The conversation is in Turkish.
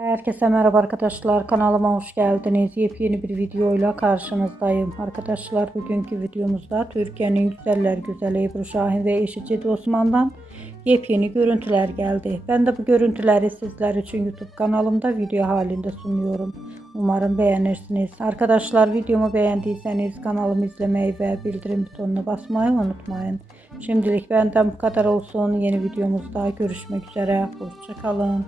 Herkese merhaba arkadaşlar, kanalıma hoş geldiniz. Yepyeni bir videoyla karşınızdayım. Arkadaşlar, bugünkü videomuzda Türkiye'nin güzeller güzeli Ebru Şahin ve eşi Cedi Osman'dan yepyeni görüntüler geldi. Ben de bu görüntüleri sizler için YouTube kanalımda video halinde sunuyorum. Umarım beğenirsiniz. Arkadaşlar, videomu beğendiyseniz kanalımı izlemeyi ve bildirim butonuna basmayı unutmayın. Şimdilik benden bu kadar olsun. Yeni videomuzda görüşmek üzere. Hoşça kalın.